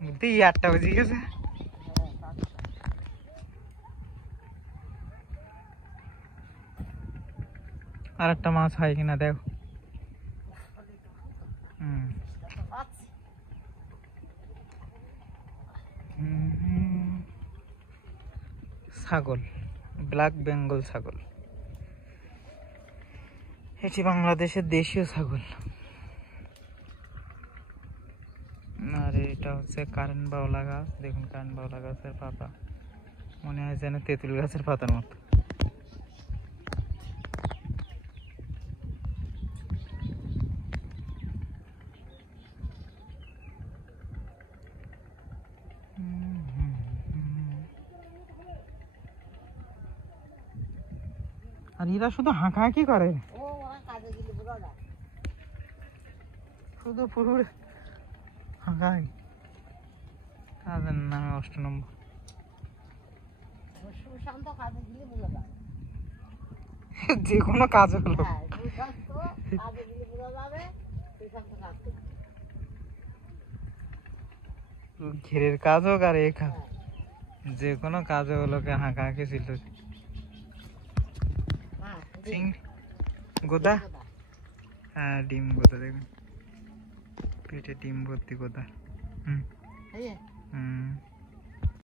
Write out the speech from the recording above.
বুদ্ধি 8টা বেজে গেছে। আর একটা মাছ হয় কিনা দেখো। ছাগল, ব্ল্যাক বেঙ্গল ছাগল, এটি বাংলাদেশের দেশীয় ছাগল। আর এটা হচ্ছে কারেন্ট বাউলা গাছ। দেখুন কারেন্ট বাউলা গাছের পাতা মনে হয় যেন তেঁতুল গাছের পাতার মতো। আর এরা শুধু হাঁকাহাঁকি করে, শুধু পুরো হাঁকাহাঁকি। তাদের নামে 8 নম্বর। যে কোনো কাজ হলো, ঘেরের কাজ হোক আর এই কাজ, যে কোনো কাজ হলো হাঁকাহাঁকি ছিল। গোদা, হ্যাঁ ডিম গোদা, দেখুন পেটে ডিম ভর্তি গোদা। হুম।